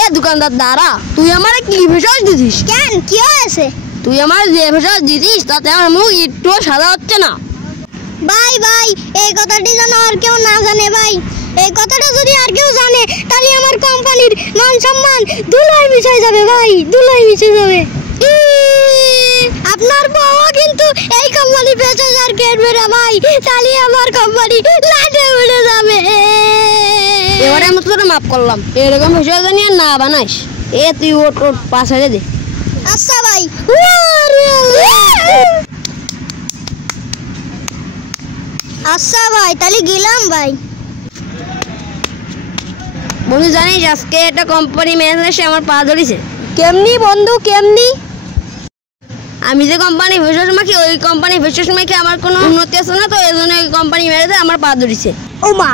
এ দোকানদার দাঁড়া, তুই আমার কি ফেসওয়াশ দিছিস? কেন কি হয়েছে? তুই আমার যে ফেসওয়াশ দিছিস তাতে আমার মুখ একটু সাদা হচ্ছে না। ভাই ভাই এই কথাটি যেন আর কেউ না জানে ভাই। এই কথাটা যদি আর কেউ জানে তাহলে আমার কোম্পানির মান সম্মান ধুলোয় মিশে যাবে ভাই, ধুলোয় মিশে যাবে। আপনার বউ কিন্তু এই কোম্পানি ফেসওয়াশ আর কিনবে না ভাই, তাহলে আমার কোম্পানি লাটে উড়ে যাবে। এবারে আমি তোকে মাফ করলাম, এরকম ফেসওয়াশ নিয়ে না বানাইস। এ তুই ওট ওট পাশ হয়ে দে। আচ্ছা ভাই। আচ্ছা ভাই তাহলে গেলাম ভাই। বন্ধু জানিস আজকে একটা কোম্পানি ম্যানেজার এসে আমার পা ধরেছে। কেমনি বন্ধু কেমনি? আমি যে কোম্পানি ফেসওয়াশ মাখি ওই কোম্পানি ফেসওয়াশ মাখি আমার কোনো উন্নতি আছে না, তো এই জন্য ওই কোম্পানি ম্যানেজার আমার পা ধরেছে। ও মা।